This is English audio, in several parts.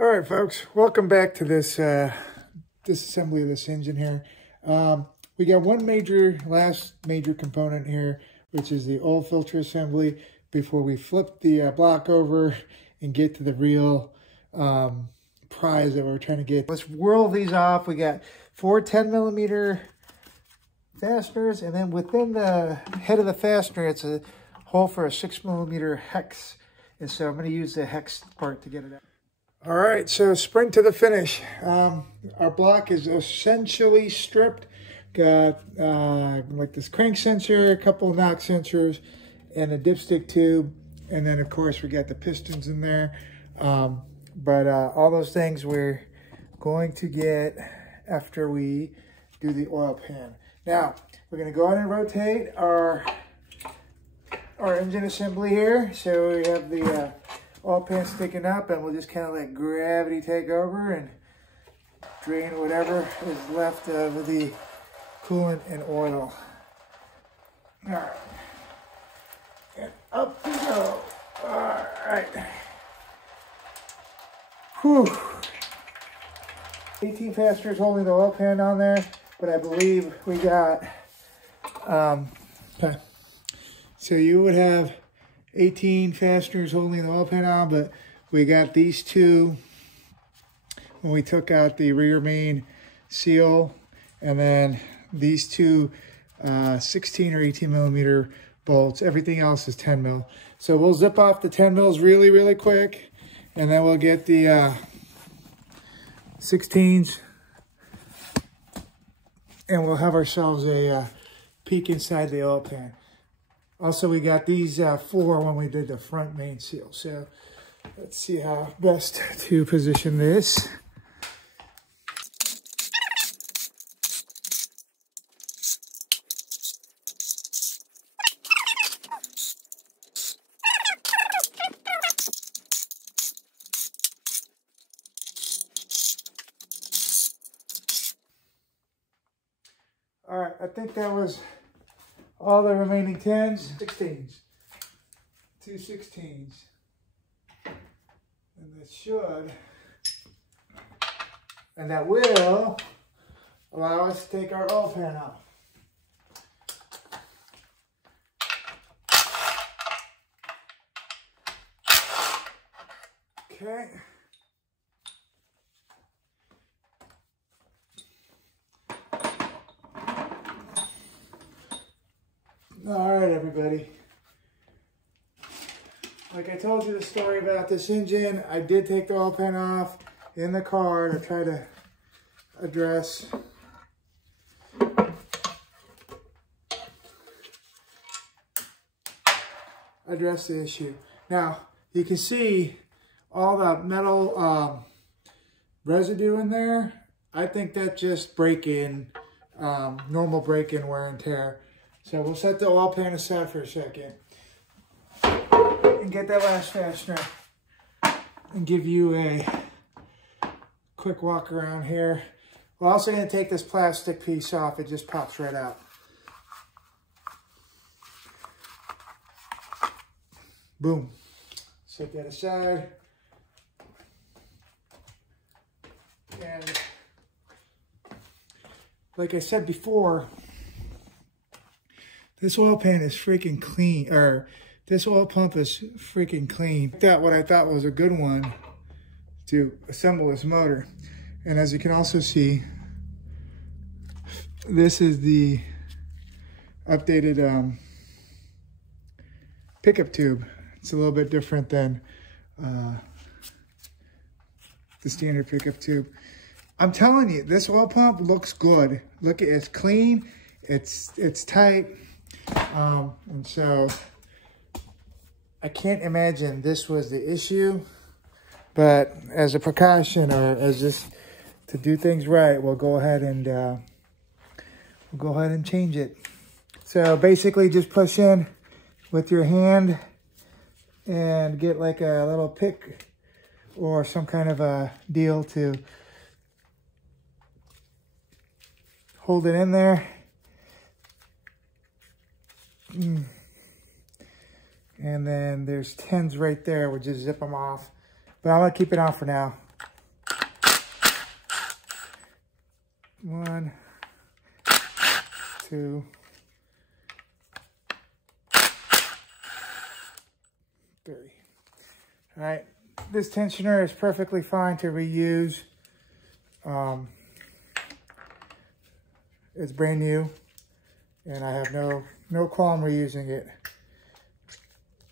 All right, folks, welcome back to this disassembly of this engine here. We got one last major component here, which is the oil filter assembly before we flip the block over and get to the real prize that we're trying to get. Let's whirl these off. We got 4 10mm fasteners, and then within the head of the fastener, it's a hole for a 6mm hex. And so I'm going to use the hex part to get it out. All right, so sprint to the finish. Our block is essentially stripped. Got like this crank sensor, a couple of knock sensors, and a dipstick tube. And then, of course, we got the pistons in there. But all those things we're going to get after we do the oil pan. Now, we're going to go ahead and rotate our engine assembly here. So we have the oil pan sticking up, and we'll just kind of let gravity take over and drain whatever is left of the coolant and oil. All right, and up we go. All right. Whew. 18 fasteners holding the oil pan on there, but I believe we got, okay. So you would have 18 fasteners holding the oil pan on, but we got these two when we took out the rear main seal, and then these two 16 or 18mm bolts. Everything else is 10 mil. So we'll zip off the 10 mils really quick, and then we'll get the 16s, and we'll have ourselves a peek inside the oil pan. Also, we got these 4 when we did the front main seal. So let's see how best to position this. All right, I think that was all the remaining 10s, 16s, 2 16s, and that should, and that will allow us to take our oil pan off. Okay. All right, everybody. Like I told you the story about this engine, I did take the oil pan off in the car to try to address the issue. Now, you can see all that metal residue in there. I think that's just break-in, normal break-in wear and tear. So we'll set the oil pan aside for a second and get that last fastener and give you a quick walk around here. We're also going to take this plastic piece off. It just pops right out. Boom. Set that aside. And like I said before, this oil pan is freaking clean, or this oil pump is freaking clean. That what I thought was a good one to assemble this motor. And as you can also see, this is the updated pickup tube. It's a little bit different than the standard pickup tube. I'm telling you, this oil pump looks good. Look, it's clean, it's tight. And so I can't imagine this was the issue, but as a precaution, or as just to do things right, we'll go ahead and change it. So basically just push in with your hand and get like a little pick or some kind of a deal to hold it in there. And then there's 10s right there. We'll just zip them off. But I'm going to keep it on for now. 1, 2, 3. All right, this tensioner is perfectly fine to reuse. It's brand new, and I have no qualm reusing it.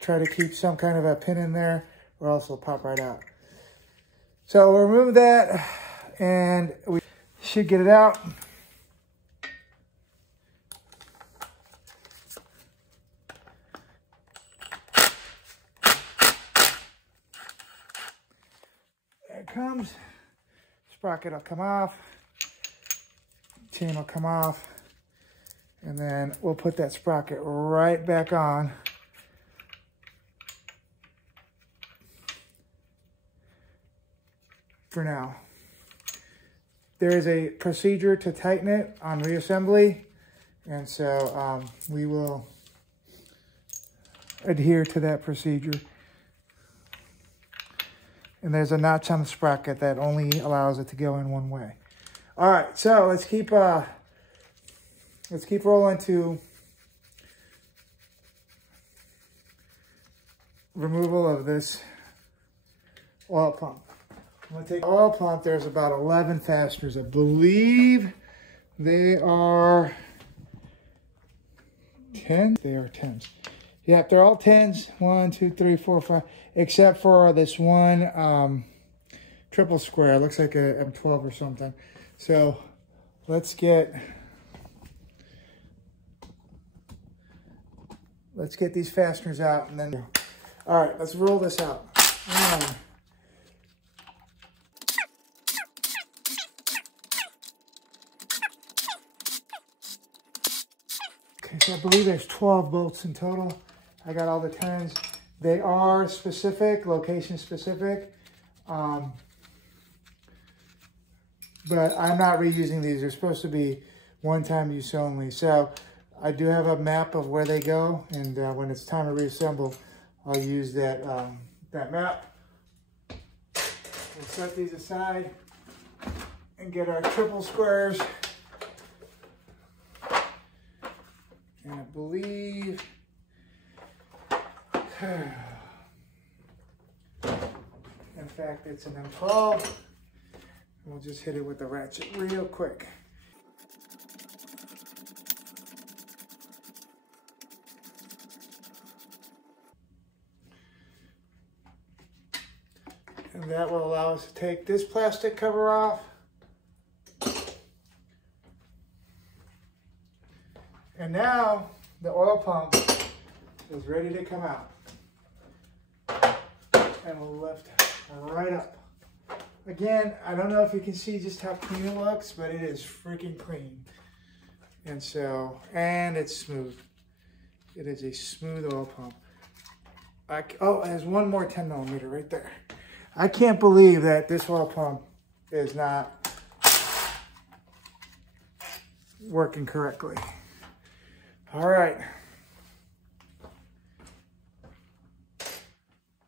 Try to keep some kind of a pin in there, or else it'll pop right out. So we'll remove that, and we should get it out. There it comes. Sprocket will come off. Chain will come off. And then we'll put that sprocket right back on. For now. There is a procedure to tighten it on reassembly, and so we will adhere to that procedure. And there's a notch on the sprocket that only allows it to go in one way. All right, so let's keep rolling to removal of this oil pump. I'm going to take the oil pump. There's about 11 fasteners. I believe they are 10. They are 10s. Yeah, they're all 10s. 1, 2, 3, 4, 5. Except for this one triple square. It looks like a M12 or something. So let's get these fasteners out, and then all right, let's roll this out. Okay, so I believe there's 12 bolts in total. I got all the 10s. They are specific, location specific. But I'm not reusing these. They're supposed to be one-time use only. So I do have a map of where they go, and when it's time to reassemble, I'll use that that map. We'll set these aside and get our triple squares. And I believe, in fact, it's an M12. We'll just hit it with the ratchet real quick. And that will allow us to take this plastic cover off. And now the oil pump is ready to come out. And we'll lift right up. Again, I don't know if you can see just how clean it looks, but it is freaking clean. And so, and it's smooth. It is a smooth oil pump. Oh, there's one more 10mm right there. I can't believe that this oil pump is not working correctly. All right.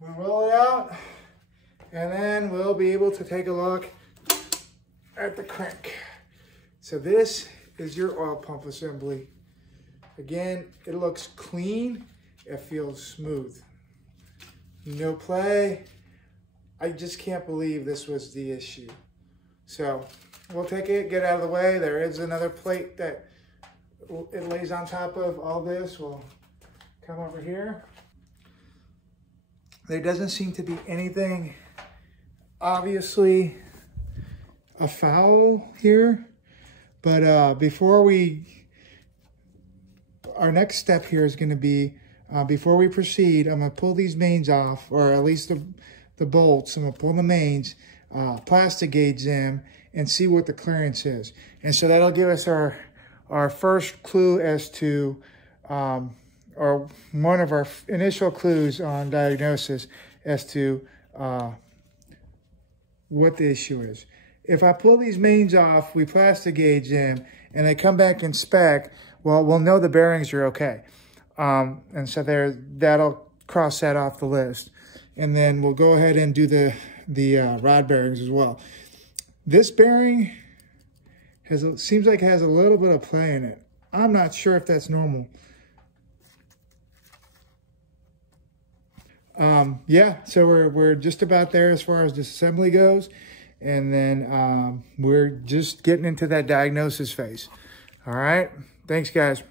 We'll roll it out, and then we'll be able to take a look at the crank. So this is your oil pump assembly. Again, it looks clean. It feels smooth. No play. I just can't believe this was the issue. So we'll take it, get out of the way. There is another plate that it lays on top of all this. We'll come over here. There doesn't seem to be anything obviously afoul here, but our next step here is going to be, before we proceed, I'm going to pull these mains off, or at least the bolts. I'm going to pull the mains, plastic gauge them, and see what the clearance is. And so that'll give us our first clue as to, or one of our initial clues on diagnosis as to what the issue is. If I pull these mains off, we plastic gauge them, and they come back in spec, well, we'll know the bearings are okay. And so that'll cross that off the list. And then we'll go ahead and do the rod bearings as well. This bearing seems like it has a little bit of play in it. I'm not sure if that's normal. Yeah, so we're just about there as far as disassembly goes. And then we're just getting into that diagnosis phase. All right. Thanks, guys.